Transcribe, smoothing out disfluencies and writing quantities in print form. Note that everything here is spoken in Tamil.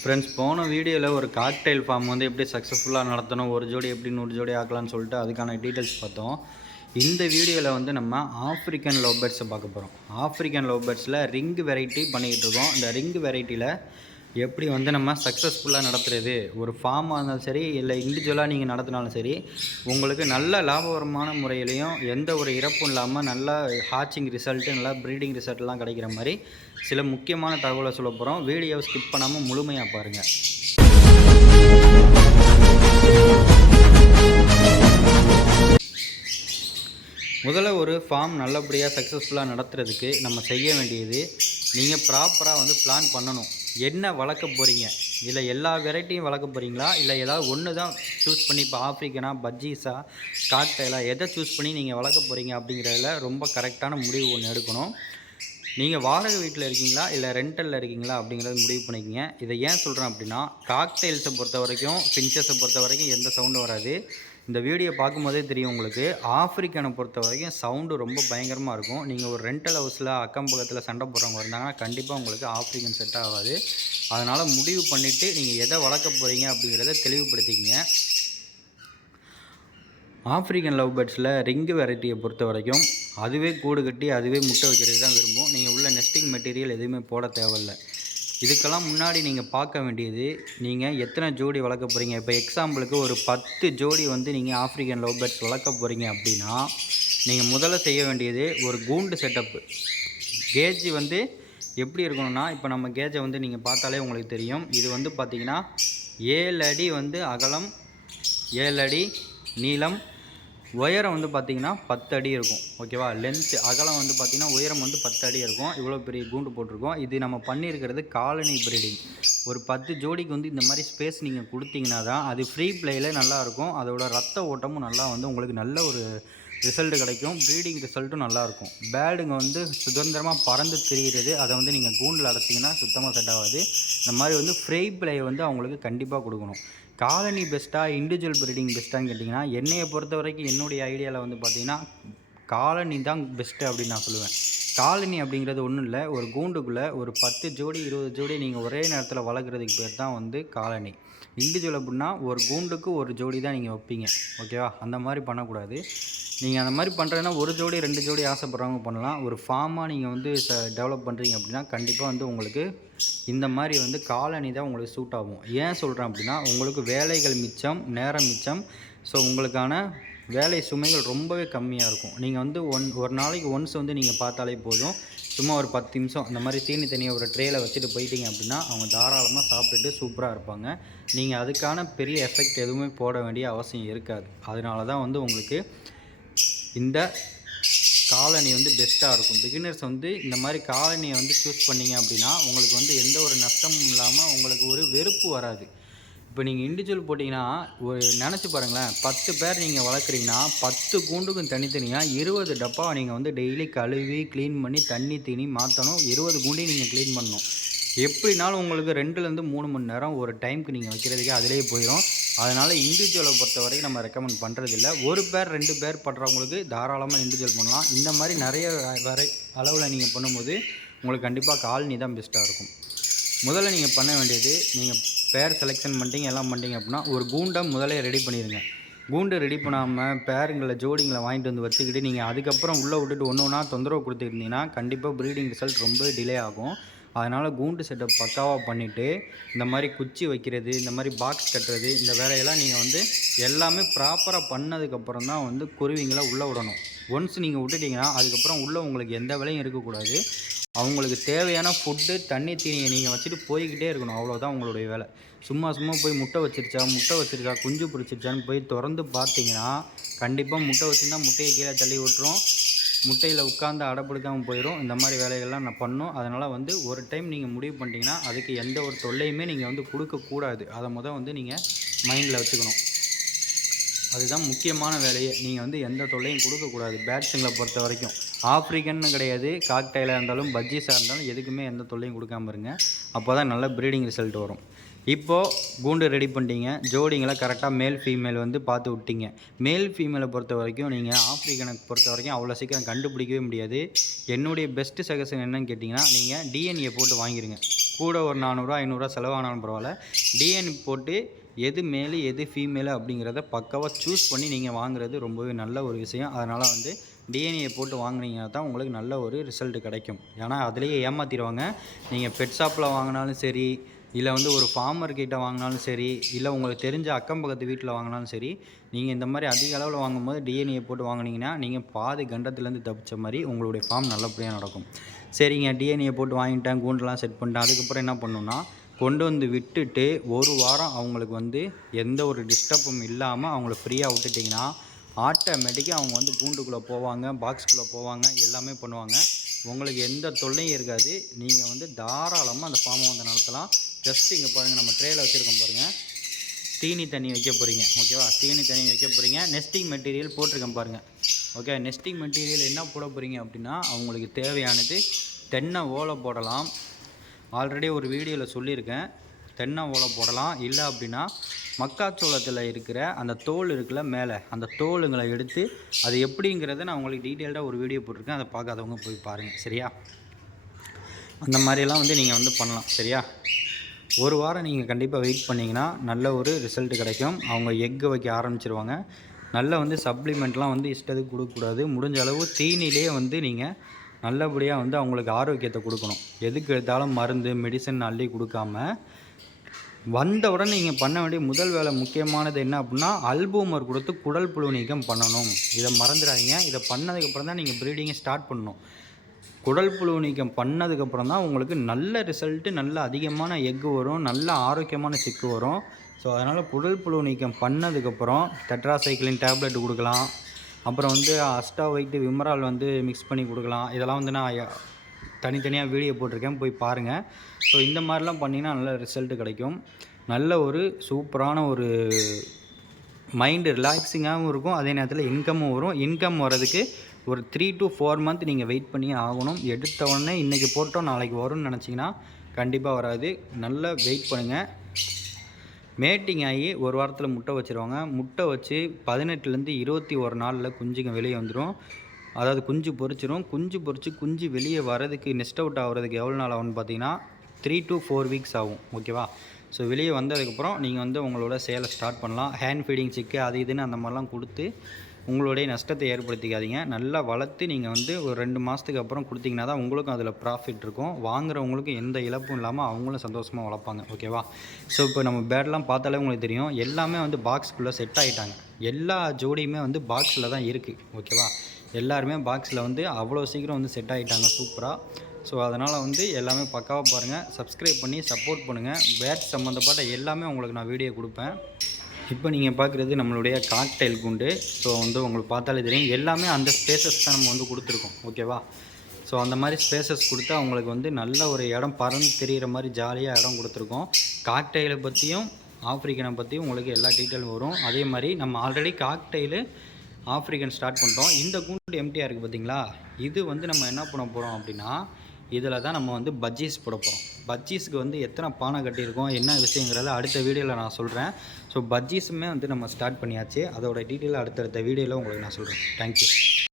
ஃப்ரெண்ட்ஸ், போன வீடியோவில் ஒரு காக்டெயில் ஃபார்ம் வந்து எப்படி சக்ஸஸ்ஃபுல்லாக நடத்தணும், ஒரு ஜோடி எப்படி 100 ஜோடி ஆக்கலாம்னு சொல்லிட்டு அதுக்கான டீட்டெயில்ஸ் பார்த்தோம். இந்த வீடியோவில் வந்து நம்ம ஆஃப்ரிக்கன் லவ் பேர்ட்ஸை பார்க்க போகிறோம். ஆஃப்ரிக்கன் லவ் பேர்ட்ஸில் ரிங் வெரைட்டி பண்ணிக்கிட்டு இருக்கோம். இந்த ரிங் வெரைட்டியில் எப்படி வந்து நம்ம சக்ஸஸ்ஃபுல்லாக நடத்துகிறது, ஒரு ஃபார்மாக இருந்தாலும் சரி இல்லை இண்டிவிஜுவலாக நீங்கள் நடத்தினாலும் சரி, உங்களுக்கு நல்ல லாபகரமான முறையிலையும் எந்த ஒரு இறப்பும் இல்லாமல் நல்லா ஹாச்சிங் ரிசல்ட்டு, நல்லா ப்ரீடிங் ரிசல்ட்லாம் கிடைக்கிற மாதிரி சில முக்கியமான தகவலை சொல்ல போகிறோம். வீடியோவை ஸ்கிப் பண்ணாமல் முழுமையாக பாருங்கள். முதல்ல ஒரு ஃபார்ம் நல்லபடியாக சக்ஸஸ்ஃபுல்லாக நடத்துறதுக்கு நம்ம செய்ய வேண்டியது, நீங்கள் ப்ராப்பராக வந்து பிளான் பண்ணணும். என்ன வளர்க்க போகிறீங்க, இல்லை எல்லா வெரைட்டியும் வளர்க்க போகிறீங்களா, இல்லை ஏதாவது ஒன்று தான் சூஸ் பண்ணி, இப்போ ஆஃப்ரிக்கனா, பஜ்ஜீஸா, காக்டெயிலா, எதை சூஸ் பண்ணி நீங்கள் வளர்க்க போகிறீங்க அப்படிங்கிறதுல ரொம்ப கரெக்டான முடிவு ஒன்று எடுக்கணும். நீங்கள் வாடகை வீட்டில் இருக்கீங்களா இல்லை ரெண்டலில் இருக்கீங்களா அப்படிங்கிறத முடிவு பண்ணிக்கோங்க. இதை ஏன் சொல்கிறேன் அப்படின்னா, காக்டெயில்ஸை பொறுத்த வரைக்கும், ஃபின்ச்சஸை பொறுத்த வரைக்கும் எந்த சவுண்டும் வராது. இந்த வீடியோ பார்க்கும்போதே தெரியும் உங்களுக்கு. ஆஃப்ரிக்கனை பொறுத்த வரைக்கும் சவுண்டு ரொம்ப பயங்கரமாக இருக்கும். நீங்கள் ஒரு ரெண்டல் ஹவுஸில் அக்கம் பக்கத்தில் சண்டை போடுறவங்க இருந்தாங்கன்னா கண்டிப்பாக உங்களுக்கு ஆஃப்ரிக்கன் செட் ஆகாது. அதனால் முடிவு பண்ணிவிட்டு நீங்கள் எதை வளர்க்க போகிறீங்க அப்படிங்கிறத தெளிவுபடுத்திக்கங்க. ஆஃப்ரிக்கன் லவ் பேர்ட்ஸில் ரிங்கு வெரைட்டியை பொறுத்த வரைக்கும் அதுவே கூடு கட்டி அதுவே முட்டை வைக்கிறது தான் விரும்பும். நீங்கள் உள்ள நெஸ்டிங் மெட்டீரியல் எதுவுமே போட தேவையில்லை. இதுக்கெல்லாம் முன்னாடி நீங்கள் பார்க்க வேண்டியது, நீங்கள் எத்தனை ஜோடி வளர்க்க போகிறீங்க. இப்போ எக்ஸாம்பிளுக்கு ஒரு 10 ஜோடி வந்து நீங்கள் ஆஃப்ரிக்கன் லவ் பேர்ட்ஸ் வளர்க்க போகிறீங்க அப்படின்னா, நீங்கள் முதல்ல செய்ய வேண்டியது ஒரு கூண்டு செட்டப்பு. கேஜ் வந்து எப்படி இருக்கணும்னா, இப்போ நம்ம கேஜை வந்து நீங்கள் பார்த்தாலே உங்களுக்கு தெரியும். இது வந்து பார்த்திங்கன்னா 7 அடி வந்து அகலம், 7 அடி நீளம், உயரம் வந்து பார்த்திங்கன்னா 10 அடி இருக்கும். ஓகேவா? லென்த்து அகலம் வந்து பார்த்திங்கன்னா உயரம் வந்து 10 அடி இருக்கும். இவ்வளோ பெரிய கூண்டு போட்டிருக்கோம். இது நம்ம பண்ணியிருக்கிறது காலனி ப்ரீடிங். ஒரு 10 ஜோடிக்கு வந்து இந்த மாதிரி ஸ்பேஸ் நீங்கள் கொடுத்தீங்கன்னா தான் அது ஃப்ரீ பிளேயில் நல்லாயிருக்கும். அதோட ரத்த ஓட்டமும் நல்லா வந்து உங்களுக்கு நல்ல ஒரு ரிசல்ட்டு கிடைக்கும். ப்ரீடிங் ரிசல்ட்டும் நல்லாயிருக்கும். பேர்டுங்க வந்து சுதந்திரமாக பறந்து திரிகிறது, அதை வந்து நீங்கள் கூண்டில் அடைச்சிங்கன்னா சுத்தமாக செட் ஆகாது. இந்த மாதிரி வந்து ஃப்ரீ பிளே வந்து அவங்களுக்கு கண்டிப்பாக கொடுக்கணும். காலனி பெஸ்ட்டாக, இண்டிவிஜுவல் ப்ரீடிங் பெஸ்ட்டான்னு கேட்டிங்கன்னா, என்னையை பொறுத்த வரைக்கும் என்னுடைய ஐடியாவில் வந்து பார்த்திங்கன்னா காலனி தான் பெஸ்ட்டு அப்படின்னு நான் சொல்லுவேன். காலனி அப்படிங்கிறது ஒன்றும் இல்லை, ஒரு கூண்டுக்குள்ளே ஒரு 10 ஜோடி 20 ஜோடி நீங்கள் ஒரே நேரத்தில் வளர்க்குறதுக்கு பேர் தான் வந்து காலனி. இண்டிவிஜுவல் அப்படின்னா ஒரு கூண்டுக்கு ஒரு ஜோடி தான் நீங்கள் வைப்பீங்க. ஓகேவா? அந்த மாதிரி பண்ணக்கூடாது. நீங்கள் அந்த மாதிரி பண்ணுறதுனா ஒரு ஜோடி 2 ஜோடி ஆசைப்படுறவங்க பண்ணலாம். ஒரு ஃபார்மாக நீங்கள் வந்து டெவலப் பண்ணுறீங்க அப்படின்னா கண்டிப்பாக வந்து உங்களுக்கு இந்த மாதிரி வந்து காலனி தான் உங்களுக்கு சூட் ஆகும். ஏன் சொல்கிறேன் அப்படின்னா, உங்களுக்கு வேலைகள் மிச்சம், நேரம் மிச்சம். ஸோ உங்களுக்கான வேலை சுமைகள் ரொம்பவே கம்மியாக இருக்கும். நீங்கள் வந்து ஒரு நாளைக்கு ஒன்ஸ் வந்து நீங்கள் பார்த்தாலே போதும். சும்மா ஒரு 10 நிமிஷம் அந்த மாதிரி தீனி தனியாக ஒரு ட்ரேயில் வச்சுட்டு போயிட்டீங்க அப்படின்னா அவங்க தாராளமாக சாப்பிட்டுட்டு சூப்பராக இருப்பாங்க. நீங்கள் அதுக்கான பெரிய எஃபெக்ட் எதுவுமே போட வேண்டிய அவசியம் இருக்காது. அதனால தான் வந்து உங்களுக்கு இந்த காலனி வந்து பெஸ்ட்டாக இருக்கும். பிகினர்ஸ் வந்து இந்த மாதிரி காலனியை வந்து சூஸ் பண்ணிங்க அப்படின்னா உங்களுக்கு வந்து எந்த ஒரு நஷ்டமும் இல்லாமல் உங்களுக்கு ஒரு வெறுப்பு வராது. இப்போ நீங்கள் இண்டிவிஜுவல் போட்டிங்கன்னா ஒரு நினச்சி பாருங்களேன், 10 பேர் நீங்கள் வளர்க்குறீங்கன்னா 10 கூண்டுக்கும் தனித்தனியாக 20 டப்பா நீங்கள் வந்து டெய்லி கழுவி க்ளீன் பண்ணி தண்ணி தீனி மாற்றணும். 20 கூண்டையும் நீங்கள் க்ளீன் பண்ணணும். எப்படினாலும் உங்களுக்கு 2லேருந்து 3 மணி நேரம் ஒரு டைமுக்கு நீங்கள் வைக்கிறதுக்கே அதிலே போயிடும். அதனால் இண்டிவிஜுவலை பொறுத்த வரைக்கும் நம்ம ரெக்கமெண்ட் பண்ணுறதில்ல. 1 பேர் 2 பேர் பண்ணுறவங்களுக்கு தாராளமாக இண்டிவிஜுவல் பண்ணலாம். இந்த மாதிரி நிறைய அளவில் நீங்கள் பண்ணும்போது உங்களுக்கு கண்டிப்பாக காலனி தான் பெஸ்ட்டாக இருக்கும். முதல்ல நீங்கள் பண்ண வேண்டியது, நீங்கள் பேர் செலெக்ஷன் பண்ணிட்டீங்க எல்லாம் பண்ணிட்டீங்க அப்படின்னா ஒரு கூண்டை முதலே ரெடி பண்ணிடுங்க. கூண்டு ரெடி பண்ணாமல் பேருங்களை ஜோடிங்களை வாங்கிட்டு வந்து வச்சுக்கிட்டு நீங்கள் அதுக்கப்புறம் உள்ளே விட்டுட்டு ஒன்று ஒன்றா தொந்தரவு கொடுத்துருந்தீங்கன்னா கண்டிப்பாக ப்ரீடிங் ரிசல்ட் ரொம்ப டிலே ஆகும். அதனால் கூண்டு செட்டப் பக்காவாக பண்ணிவிட்டு இந்த மாதிரி குச்சி வைக்கிறது, இந்த மாதிரி பாக்ஸ் கட்டுறது, இந்த வேலையெல்லாம் நீங்கள் வந்து எல்லாமே ப்ராப்பராக பண்ணதுக்கப்புறம் தான் வந்து குருவிங்களை உள்ளே விடணும். ஒன்ஸ் நீங்கள் விட்டுட்டிங்கன்னா அதுக்கப்புறம் உள்ளே உங்களுக்கு எந்த வேலையும் இருக்கக்கூடாது. அவங்களுக்கு தேவையான ஃபுட்டு, தண்ணி, தீனியை நீங்கள் வச்சுட்டு போய்கிட்டே இருக்கணும். அவ்வளோதான் உங்களுடைய வேலை. சும்மா போய் முட்டை வச்சிருச்சா, குஞ்சு பிடிச்சிருச்சான்னு போய் திறந்து பார்த்தீங்கன்னா கண்டிப்பாக முட்டை வச்சுருந்தா முட்டையை கீழே தள்ளி விட்டுரும். முட்டையில் உட்காந்து அடைப்பிடிக்காமல் போயிடும். இந்த மாதிரி வேலைகள்லாம் நான் பண்ணணும். அதனால் வந்து ஒரு டைம் நீங்கள் முடிவு பண்ணிட்டீங்கன்னா அதுக்கு எந்த ஒரு தொல்லையுமே நீங்கள் வந்து கொடுக்கக்கூடாது. அதை வந்து நீங்கள் மைண்டில் வச்சுக்கணும். அதுதான் முக்கியமான வேலையே. நீங்கள் வந்து எந்த தொல்லையும் கொடுக்கக்கூடாது பேட்ஸுங்களை பொறுத்த வரைக்கும். ஆஃப்ரிக்கன்னு கிடையாது, காக்டெயிலாக இருந்தாலும் பஜ்ஜீஸாக இருந்தாலும் எதுக்குமே எந்த தொல்லையும் கொடுக்காமல் இருங்க. அப்போ தான் நல்ல ப்ரீடிங் ரிசல்ட் வரும். இப்போது கூண்டு ரெடி பண்ணிட்டீங்க. ஜோடிங்களை கரெக்டாக மேல் ஃபீமேல் வந்து பார்த்து விட்டீங்க. மேல் ஃபீமேலை பொறுத்த வரைக்கும் நீங்கள் ஆஃப்ரிக்கனை பொறுத்த வரைக்கும் அவ்வளோ சீக்கிரம் கண்டுபிடிக்கவே முடியாது. என்னுடைய பெஸ்ட்டு சஜஷன் என்னன்னு கேட்டிங்கன்னா, நீங்கள் டிஎன்ஏ போட்டு வாங்கிடுங்க. கூட ஒரு 400 500 செலவானாலும் பரவாயில்ல. டிஎன்ஏ போட்டு எது மேலு எது ஃபீமேலு அப்படிங்கிறத பக்காவாக சூஸ் பண்ணி நீங்கள் வாங்குறது ரொம்பவே நல்ல ஒரு விஷயம். அதனால் வந்து டிஎன்ஏ போட்டு வாங்கினீங்கன்னா தான் உங்களுக்கு நல்ல ஒரு ரிசல்ட் கிடைக்கும். ஏன்னா அதிலேயே ஏமாற்றிடுவாங்க. நீங்கள் பெட் ஷாப்பில் வாங்கினாலும் சரி, இல்லை வந்து ஒரு ஃபார்மர் கிட்ட வாங்கினாலும் சரி, இல்லை உங்களுக்கு தெரிஞ்ச அக்கம் பக்கத்து வீட்டில் வாங்கினாலும் சரி, நீங்கள் இந்த மாதிரி அதிக அளவில் வாங்கும்போது டிஎன்ஏ போட்டு வாங்கினீங்கன்னா நீங்கள் பாதி கண்டத்துலேருந்து தப்பிச்ச மாதிரி உங்களுடைய ஃபார்ம் நல்லபடியாக நடக்கும். சரிங்க, டிஎன்ஏ போட்டு வாங்கிட்டேன், கூண்டெலாம் செட் பண்ணிட்டேன். அதுக்கப்புறம் என்ன பண்ணணுன்னா, கொண்டு வந்து விட்டுட்டு ஒரு வாரம் அவங்களுக்கு வந்து எந்த ஒரு டிஸ்டர்பும் இல்லாமல் அவங்கள ஃப்ரீயாக விட்டுட்டிங்கன்னா ஆட்டோமேட்டிக்காக அவங்க வந்து கூண்டுக்குள்ளே போவாங்க, பாக்ஸ்குள்ளே போவாங்க, எல்லாமே பண்ணுவாங்க. உங்களுக்கு எந்த தொல்லையும் இருக்காது. நீங்கள் வந்து தாராளமாக அந்த ஃபார்மை வந்து நடத்தலாம். ஜஸ்ட்டு இங்கே பாருங்கள், நம்ம ட்ரேயில் வச்சுருக்கோம் பாருங்கள். தீனி தண்ணி வைக்க போகிறீங்க, ஓகேவா? தீனி தண்ணி வைக்க போகிறீங்க. நெஸ்டிங் மெட்டீரியல் போட்டிருக்கேன் பாருங்கள், ஓகே. நெஸ்டிங் மெட்டீரியல் என்ன போட போகிறீங்க அப்படின்னா, அவங்களுக்கு தேவையானது தென்னை ஓலை போடலாம். ஆல்ரெடி ஒரு வீடியோவில் சொல்லியிருக்கேன். தென்னை ஓலை போடலாம். இல்லை அப்படின்னா மக்காச்சோளத்தில் இருக்கிற அந்த தோல் இருக்குல்ல மேலே, அந்த தோலுங்களை எடுத்து அது எப்படிங்கிறத நான் உங்களுக்கு டீட்டெயில்டாக ஒரு வீடியோ போட்டிருக்கேன். அதை பார்க்காதவங்க போய் பாருங்கள், சரியா? அந்த மாதிரியெல்லாம் வந்து நீங்கள் வந்து பண்ணலாம், சரியா? ஒரு வாரம் நீங்கள் கண்டிப்பாக வெயிட் பண்ணிங்கன்னா நல்ல ஒரு ரிசல்ட் கிடைக்கும். அவங்க எக்கு வைக்க ஆரம்பிச்சிருவாங்க. நல்ல வந்து சப்ளிமெண்ட்லாம் வந்து இஷ்டத்துக்கு கொடுக்கக்கூடாது. முடிஞ்ச அளவு தீனிலே வந்து நீங்கள் நல்லபடியாக வந்து அவங்களுக்கு ஆரோக்கியத்தை கொடுக்கணும். எதுக்கு எடுத்தாலும் மருந்து மெடிசன் அள்ளி கொடுக்காம, வந்தவுடன் நீங்கள் பண்ண வேண்டிய முதல் வேலை முக்கியமானது என்ன அப்படின்னா, அல்பூமர் கொடுத்து குடல் புழு நீக்கம் பண்ணணும். இதை மறந்துடாதீங்க. இதை பண்ணதுக்கப்புறம் தான் நீங்கள் ப்ரீடிங்கை ஸ்டார்ட் பண்ணணும். குடல் புழு நீக்கம் பண்ணதுக்கப்புறம் தான் உங்களுக்கு நல்ல ரிசல்ட்டு, நல்ல அதிகமான எக்கு வரும், நல்ல ஆரோக்கியமான சிக்கு வரும். ஸோ அதனால் குடல் புழு நீக்கம் பண்ணதுக்கப்புறம் டெட்ராசைக்ளின் டேப்லெட் கொடுக்கலாம். அப்புறம் வந்து அஸ்டாவைட்டு விமரால் வந்து மிக்ஸ் பண்ணி கொடுக்கலாம். இதெல்லாம் வந்து நான் தனித்தனியாக வீடியோ போட்டிருக்கேன், போய் பாருங்கள். ஸோ இந்த மாதிரிலாம் பண்ணிங்கன்னா நல்ல ரிசல்ட்டு கிடைக்கும். நல்ல ஒரு சூப்பரான ஒரு மைண்டு ரிலாக்ஸிங்காகவும் இருக்கும். அதே நேரத்தில் இன்கமும் வரும். இன்கம் வர்றதுக்கு ஒரு 3 to 4 மந்த் நீங்கள் வெயிட் பண்ணி ஆகணும். எடுத்த உடனே இன்றைக்கி போட்டோம் நாளைக்கு வரும்னு நினச்சிங்கன்னா கண்டிப்பாக வராது. நல்லா வெயிட் பண்ணுங்கள். மேட்டிங் ஆகி ஒரு வாரத்தில் முட்டை வச்சுருவாங்க. முட்டை வச்சு 18லேருந்து 21 நாளில் குஞ்சுங்க வெளியே வந்துடும். அதாவது குஞ்சு பொரிச்சிடும். குஞ்சு பொரித்து குஞ்சு வெளியே வரதுக்கு நெஸ்ட் அவுட் ஆகிறதுக்கு எவ்வளோ நாள் ஆகும்னு பார்த்தீங்கன்னா 3 to 4 வீக்ஸ் ஆகும், ஓகேவா? ஸோ வெளியே வந்ததுக்கப்புறம் நீங்கள் வந்து உங்களோட சேலை ஸ்டார்ட் பண்ணலாம். ஹேண்ட் ஃபீடிங் சிக்கு அது இதுன்னு அந்த மாதிரிலாம் கொடுத்து உங்களுடைய நஷ்டத்தை ஏற்படுத்திக்காதீங்க. நல்லா வளர்த்து நீங்கள் வந்து ஒரு 2 மாதத்துக்கு அப்புறம் கொடுத்தீங்கன்னா தான் உங்களுக்கும் அதில் ப்ராஃபிட் இருக்கும். வாங்குறவங்களுக்கும் எந்த இழப்பும் இல்லாமல் அவங்களும் சந்தோஷமாக வளர்ப்பாங்க, ஓகேவா? ஸோ இப்போ நம்ம பேர்ட்லாம் பார்த்தாலே உங்களுக்கு தெரியும், எல்லாமே வந்து பாக்ஸ்க்குள்ளே செட் ஆகிட்டாங்க. எல்லா ஜோடியுமே வந்து பாக்ஸில் தான் இருக்குது, ஓகேவா? எல்லாருமே பாக்ஸில் வந்து அவ்வளோ சீக்கிரம் வந்து செட் ஆகிட்டாங்க சூப்பராக. ஸோ அதனால் வந்து எல்லாமே பக்காவாக பாருங்கள். சப்ஸ்கிரைப் பண்ணி சப்போர்ட் பண்ணுங்கள். பேர்ட் சம்மந்தப்பட்ட எல்லாமே உங்களுக்கு நான் வீடியோ கொடுப்பேன். இப்போ நீங்கள் பார்க்குறது நம்மளுடைய காக்டெயில் கூண்டு. ஸோ வந்து உங்களுக்கு பார்த்தாலே தெரியும், எல்லாமே அந்த ஸ்பேசஸ் தான் நம்ம வந்து கொடுத்துருக்கோம், ஓகேவா? ஸோ அந்த மாதிரி ஸ்பேசஸ் கொடுத்து அவங்களுக்கு வந்து நல்ல ஒரு இடம் பறந்து தெரிகிற மாதிரி ஜாலியாக இடம் கொடுத்துருக்கோம். காக்டெயிலை பற்றியும் ஆஃப்ரிக்கனை பற்றியும் உங்களுக்கு எல்லா டீட்டெயிலும் வரும். அதே மாதிரி நம்ம ஆல்ரெடி காக்டெயிலு ஆஃப்ரிக்கன் ஸ்டார்ட் பண்ணிட்டோம். இந்த கூண்டு எம்டியாக இருக்குது பார்த்தீங்களா? இது வந்து நம்ம என்ன பண்ண போகிறோம் அப்படின்னா, இதில் தான் நம்ம வந்து பஜ்ஜீஸ் போட போகிறோம். பஜ்ஜீஸுக்கு வந்து எத்தனை பானை கட்டியிருக்கோம் என்ன விஷயங்கிறத அடுத்த வீடியோவில் நான் சொல்கிறேன். ஸோ பஜ்ஜீஸுமே வந்து நம்ம ஸ்டார்ட் பண்ணியாச்சு. அதோட டீட்டெயில் அடுத்தடுத்த வீடியோவில் உங்களுக்கு நான் சொல்கிறேன். தேங்க்யூ.